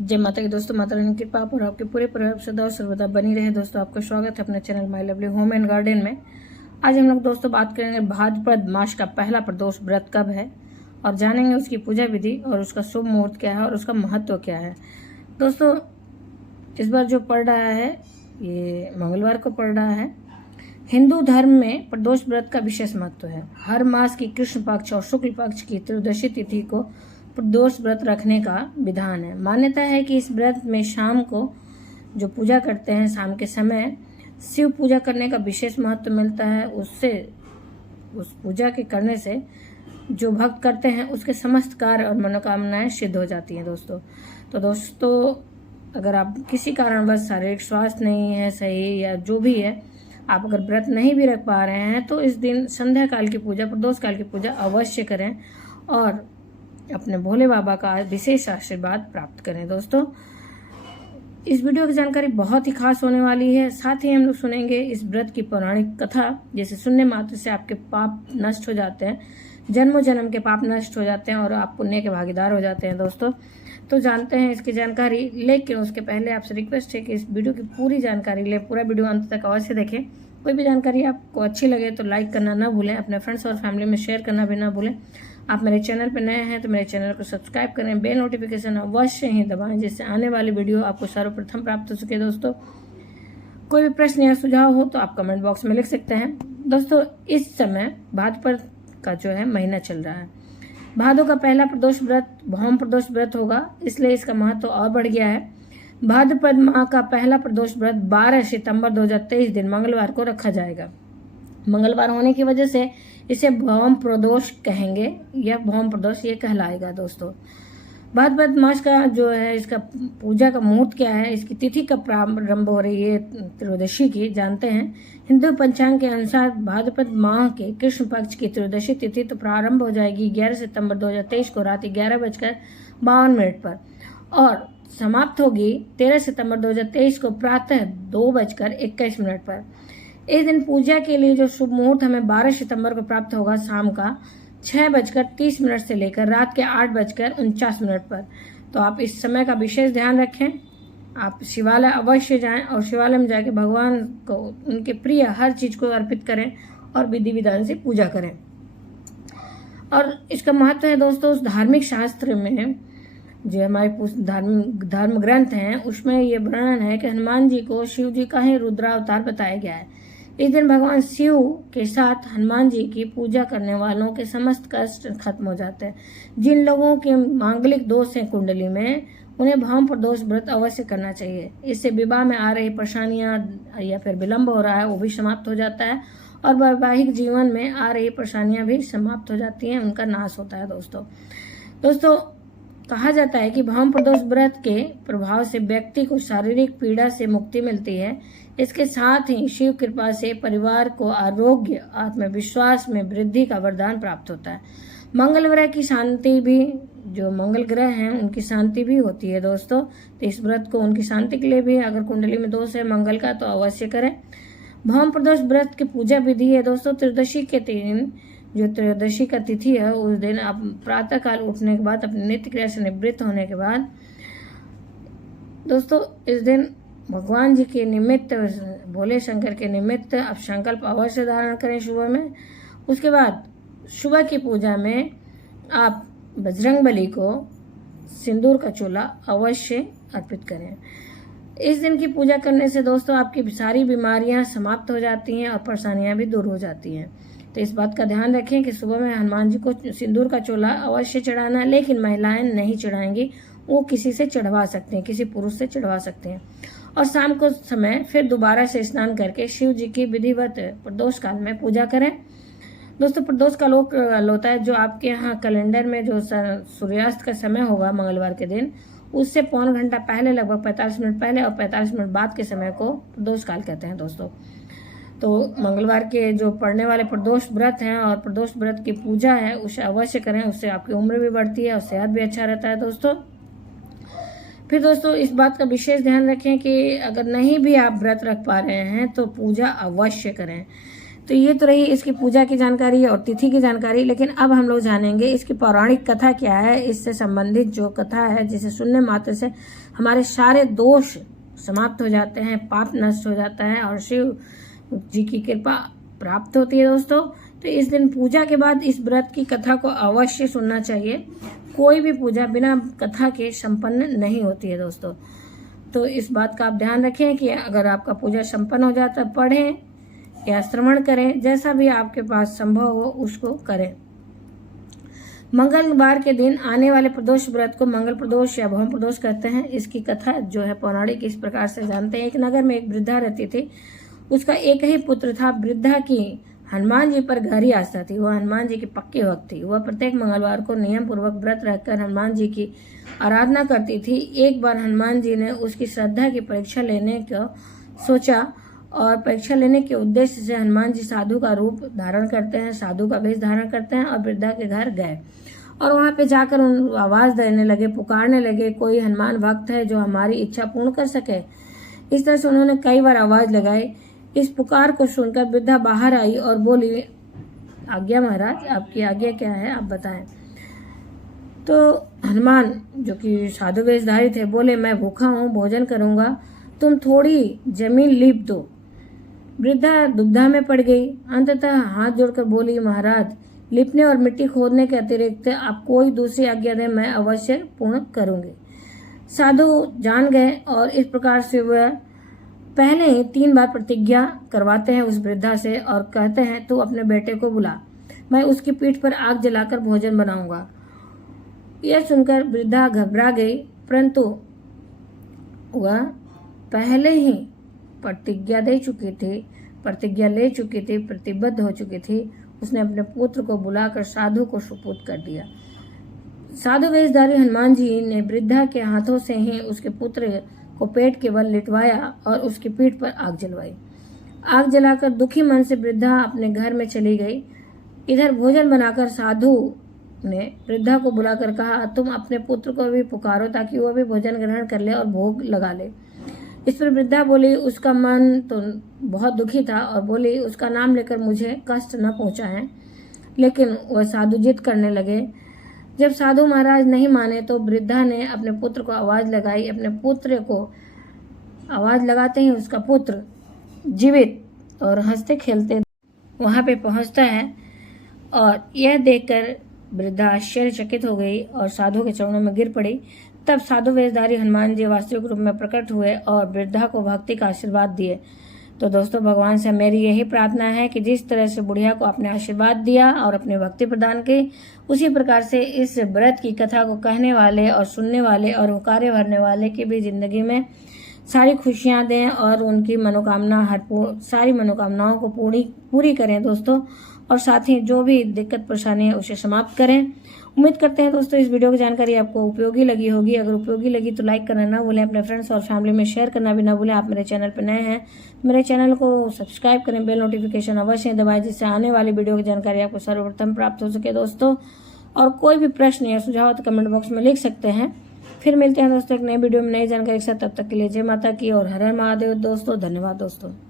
जय माता की दोस्तों, माता रानी की कृपा और आपके पूरे परिवार सदा और सर्वदा बनी रहे। दोस्तों आपका स्वागत है अपने channel my lovely home and garden में। आज हम लोग दोस्तों बात करेंगे भाद्रपद मास का पहला प्रदोष व्रत कब है और जानेंगे उसकी पूजा विधि और उसका शुभ मुहूर्त क्या है और उसका महत्व क्या है। दोस्तों इस बार जो पड़ रहा है ये मंगलवार को पड़ रहा है। हिंदू धर्म में प्रदोष व्रत का विशेष महत्व है। हर मास की कृष्ण पक्ष और शुक्ल पक्ष की त्रयोदशी तिथि को प्रदोष व्रत रखने का विधान है। मान्यता है कि इस व्रत में शाम को जो पूजा करते हैं, शाम के समय शिव पूजा करने का विशेष महत्व मिलता है। उस पूजा के करने से जो भक्त करते हैं उसके समस्त कार्य और मनोकामनाएं सिद्ध हो जाती हैं। दोस्तों अगर आप किसी कारणवश शारीरिक स्वास्थ्य नहीं है सही या जो भी है, आप अगर व्रत नहीं भी रख पा रहे हैं तो इस दिन संध्या काल की पूजा, प्रदोष काल की पूजा अवश्य करें और अपने भोले बाबा का विशेष आशीर्वाद प्राप्त करें। दोस्तों इस वीडियो की जानकारी बहुत ही खास होने वाली है। साथ ही हम लोग सुनेंगे इस व्रत की पौराणिक कथा, जैसे सुनने मात्र से आपके पाप नष्ट हो जाते हैं, जन्मों जन्म के पाप नष्ट हो जाते हैं और आप पुण्य के भागीदार हो जाते हैं। दोस्तों तो जानते हैं इसकी जानकारी, लेकिन उसके पहले आपसे रिक्वेस्ट है कि इस वीडियो की पूरी जानकारी ले, पूरा वीडियो अंत तक अवश्य देखें। कोई भी जानकारी आपको अच्छी लगे तो लाइक करना ना भूलें, अपने फ्रेंड्स और फैमिली में शेयर करना भी ना भूलें। आप मेरे चैनल पर नए हैं तो मेरे चैनल को सब्सक्राइब करें, बेल नोटिफिकेशन अवश्य ही दबाएं जिससे आने वाली वीडियो आपको सर्वप्रथम प्राप्त हो सके। दोस्तों कोई भी प्रश्न या सुझाव हो तो आप कमेंट बॉक्स में लिख सकते हैं। दोस्तों इस समय भाद्रपद का जो है महीना चल रहा है। भादो का पहला प्रदोष व्रत भौम प्रदोष व्रत होगा, इसलिए इसका महत्व और बढ़ गया है। भाद्रपद माह का पहला प्रदोष व्रत 12 सितंबर 2023 दिन मंगलवार को रखा जाएगा। मंगलवार होने की वजह से इसे भौम प्रदोष कहेंगे या भौम प्रदोष ये कहलाएगा। दोस्तों भाद्रपद मास का जो है इसका पूजा का मुहूर्त क्या है, इसकी तिथि कब प्रारंभ हो रही है त्रयोदशी की, जानते हैं। हिंदू पंचांग के अनुसार भाद्रपद माह के कृष्ण पक्ष की त्रयोदशी तिथि तो प्रारंभ हो जाएगी 11 सितंबर 2023 को रात 11:52 पर और समाप्त होगी 13 सितंबर 2023 को प्रातः 2:21 पर। इस दिन पूजा के लिए जो शुभ मुहूर्त हमें 12 सितंबर को प्राप्त होगा शाम का 6:30 से लेकर रात के 8:49 पर। तो आप इस समय का विशेष ध्यान रखें। आप शिवालय अवश्य जाएं और शिवालय में जाके भगवान को उनके प्रिय हर चीज को अर्पित करें और विधि विधान से पूजा करें। और इसका महत्व है दोस्तों, उस धार्मिक शास्त्र में जो हमारे धर्म ग्रंथ हैं उसमें ये वर्णन है कि हनुमान जी को शिव जी का ही रुद्रावतार बताया गया है। इस दिन भगवान शिव के साथ हनुमान जी की पूजा करने वालों के समस्त कष्ट खत्म हो जाते हैं। जिन लोगों के मांगलिक दोष हैं कुंडली में, उन्हें भौम प्रदोष व्रत अवश्य करना चाहिए। इससे विवाह में आ रही परेशानियां या फिर विलंब हो रहा है वो भी समाप्त हो जाता है और वैवाहिक जीवन में आ रही परेशानियां भी समाप्त हो जाती हैं, उनका नाश होता है। दोस्तों कहा जाता है कि भौम प्रदोष व्रत के प्रभाव से व्यक्ति को शारीरिक पीड़ा से मुक्ति मिलती है। इसके साथ ही शिव कृपा से परिवार को आरोग्य, आत्मविश्वास में वृद्धि का वरदान प्राप्त होता है। मंगल ग्रह की शांति भी, जो मंगल ग्रह हैं उनकी शांति भी होती है। दोस्तों तो इस व्रत को उनकी शांति के लिए भी अगर कुंडली में दोष है मंगल का तो अवश्य करें। भौम प्रदोष व्रत की पूजा विधि है दोस्तों, त्रयोदशी के दिन, जो त्रयोदशी का तिथि है उस दिन आप प्रातः काल उठने के बाद अपने नित्य क्रिया से निवृत्त होने के बाद दोस्तों इस दिन भगवान जी के निमित्त, भोले शंकर के निमित्त आप संकल्प अवश्य धारण करें सुबह में। उसके बाद सुबह की पूजा में आप बजरंगबली को सिंदूर का चोला अवश्य अर्पित करें। इस दिन की पूजा करने से दोस्तों आपकी सारी बीमारियां समाप्त हो जाती हैं और परेशानियां भी दूर हो जाती हैं। तो इस बात का ध्यान रखें कि सुबह में हनुमान जी को सिंदूर का चोला अवश्य चढ़ाना है, लेकिन महिलाएं नहीं चढ़ाएंगी, वो किसी से चढ़वा सकते हैं, किसी पुरुष से चढ़वा सकते हैं। और शाम को समय फिर दोबारा से स्नान करके शिव जी की विधिवत प्रदोष काल में पूजा करें। दोस्तों प्रदोष काल होता है जो आपके यहाँ कैलेंडर में जो सूर्यास्त का समय होगा मंगलवार के दिन, उससे पौन घंटा पहले, लगभग 45 मिनट पहले और 45 मिनट बाद के समय को प्रदोष काल कहते हैं। दोस्तों तो मंगलवार के जो पड़ने वाले प्रदोष व्रत हैं और प्रदोष व्रत की पूजा है उसे अवश्य करें, उससे आपकी उम्र भी बढ़ती है और सेहत भी अच्छा रहता है। फिर दोस्तों इस बात का विशेष ध्यान रखें कि अगर नहीं भी आप व्रत रख पा रहे हैं तो पूजा अवश्य करें। तो ये तो रही इसकी पूजा की जानकारी और तिथि की जानकारी। लेकिन अब हम लोग जानेंगे इसकी पौराणिक कथा क्या है, इससे संबंधित जो कथा है जिसे सुनने मात्र से हमारे सारे दोष समाप्त हो जाते हैं, पाप नष्ट हो जाता है और शिव जी की कृपा प्राप्त होती है दोस्तों। तो इस दिन पूजा के बाद इस व्रत की कथा को अवश्य सुनना चाहिए। कोई भी पूजा बिना कथा के संपन्न नहीं होती है दोस्तों। तो इस बात का आप ध्यान रखें कि अगर आपका पूजा संपन्न हो जाता है, पढ़ें या श्रवण करें, जैसा भी आपके पास संभव हो उसको करें। मंगलवार के दिन आने वाले प्रदोष व्रत को मंगल प्रदोष या भौम प्रदोष कहते हैं। इसकी कथा जो है पौराणिक इस प्रकार से जानते हैं। एक नगर में एक वृद्धा रहती थी, उसका एक ही पुत्र था। वृद्धा की हनुमान जी पर गहरी आस्था थी, वह हनुमान जी की पक्की भक्त थी। वह प्रत्येक मंगलवार को नियम पूर्वक व्रत रखकर हनुमान जी की आराधना करती थी। एक बार हनुमान जी ने उसकी श्रद्धा की परीक्षा लेने का सोचा और परीक्षा लेने के उद्देश्य से हनुमान जी साधु का रूप धारण करते हैं, साधु का वेश धारण करते हैं और वृद्धा के घर गए और वहां पे जाकर उन आवाज देने लगे, पुकारने लगे, कोई हनुमान भक्त है जो हमारी इच्छा पूर्ण कर सके। इस तरह से उन्होंने कई बार आवाज लगाई। इस पुकार को सुनकर वृद्धा बाहर आई और बोली, आज्ञा महाराज, आपकी आज्ञा क्या है, आप बताएं। तो हनुमान जो कि साधु वेशधारी थे बोले, मैं भूखा हूँ, भोजन करूंगा, तुम थोड़ी जमीन लीप दो। वृद्धा दुविधा में पड़ गई। अंततः हाथ जोड़कर बोली, महाराज, लिपने और मिट्टी खोदने के अतिरिक्त आप कोई दूसरी आज्ञा दें, मैं अवश्य पूर्ण करूंगी। साधु जान गए और इस प्रकार से वह पहले ही 3 बार प्रतिज्ञा करवाते हैं उस वृद्धा से और कहते हैं, तू अपने बेटे को बुला, मैं उसकी पीठ पर आग जलाकर भोजन बनाऊंगा। यह सुनकर वृद्धा घबरा गई, परंतु वह पहले ही प्रतिज्ञा ले चुकी थी, प्रतिबद्ध हो चुकी थी। उसने अपने पुत्र को बुलाकर साधु को सुपुर्द कर दिया। साधु वेशधारी हनुमान जी ने वृद्धा के हाथों से ही उसके पुत्र को पेट के बल लिटवाया और उसकी पीठ पर आग जलवाई। आग जलाकर दुखी मन से वृद्धा अपने घर में चली गई। इधर भोजन बनाकर साधु ने वृद्धा को बुलाकर कहा, तुम अपने पुत्र को भी पुकारो ताकि वह भी भोजन ग्रहण कर ले और भोग लगा ले। इस पर वृद्धा बोली, उसका मन तो बहुत दुखी था और बोली, उसका नाम लेकर मुझे कष्ट न पहुंचाएं। लेकिन वह साधु जिद करने लगे। जब साधु महाराज नहीं माने तो वृद्धा ने अपने पुत्र को आवाज लगाई। अपने पुत्र को आवाज लगाते ही उसका पुत्र जीवित और हंसते खेलते वहां पे पहुंचता है और यह देखकर वृद्धा आश्चर्यचकित हो गई और साधु के चरणों में गिर पड़ी। तब साधु वेशधारी हनुमान जी वास्तविक रूप में प्रकट हुए और वृद्धा को भक्ति का आशीर्वाद दिए। तो दोस्तों, भगवान से मेरी यही प्रार्थना है कि जिस तरह से बुढ़िया को आपने आशीर्वाद दिया और अपनी भक्ति प्रदान की, उसी प्रकार से इस व्रत की कथा को कहने वाले और सुनने वाले और हुकारे भरने वाले की भी जिंदगी में सारी खुशियां दें और उनकी सारी मनोकामनाओं को पूरी करें दोस्तों। और साथ ही जो भी दिक्कत परेशानी है उसे समाप्त करें। उम्मीद करते हैं दोस्तों इस वीडियो की जानकारी आपको उपयोगी लगी होगी। अगर उपयोगी लगी तो लाइक करना ना भूलें, अपने फ्रेंड्स और फैमिली में शेयर करना भी ना भूलें। आप मेरे चैनल पर नए हैं, मेरे चैनल को सब्सक्राइब करें, बेल नोटिफिकेशन अवश्य दबाएं जिससे आने वाली वीडियो की जानकारी आपको सर्वप्रथम प्राप्त हो सके दोस्तों। और कोई भी प्रश्न या सुझाव तो कमेंट बॉक्स में लिख सकते हैं। फिर मिलते हैं दोस्तों एक नई वीडियो में नई जानकारी के साथ। तब तक के लिए जय माता की और हर हर महादेव दोस्तों। धन्यवाद दोस्तों।